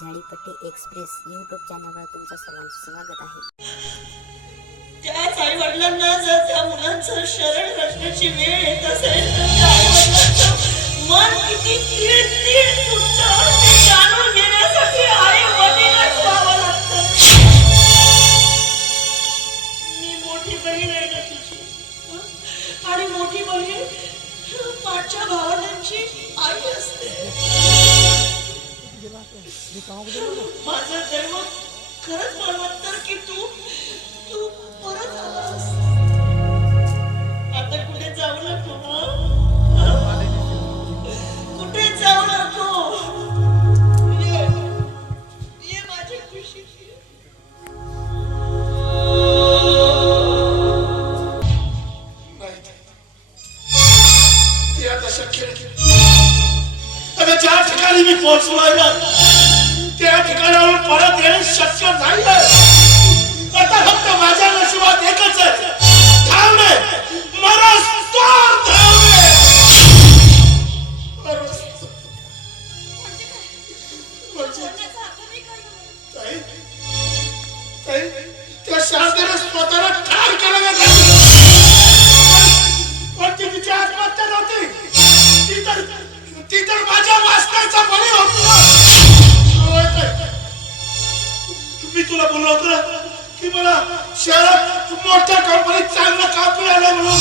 Zadipatti express YouTube चॅनलवर तुमचं सर्वांचं स्वागत आहे. त्याच आई वडिलांना जर त्या मुलांचं शरण रचण्याची वेळ येत असेल तर त्या आई वडिलांचं मन किती तीळ तुटतं ते जाणून घेण्यासाठी आई वडीलच व्हावं लागतं. मी मोठी बहीण आहे ना तुझी, आणि मोठी बहीण माझ्या भावनांची आई असते. माझा जन्म खरंच बळवत्तर की तू तू परत आलास. आता कुठे जाऊ नको, कुठे जाऊ नको. ये माझी खुशी. ते आता शक्य नाही. आता ज्या ठिकाणी मी पोहोचलोय ना त्या ठिकाणावर परत येणे शक्य नाही. आता फक्त माझ्या नशिबात एकच आहे, धावणे, मरस्तोर धावणे. ताई, ताई, त्या शासनाने स्वतःला ठार केलं नाही, पण ती तिची आत्महत्या नव्हती. ती तर माझ्या वासनाचा बळी होतो. मी तुला बोललो होतो ना की मला शहरात मोठ्या कंपनीत चांगलं काम मिळालं म्हणून.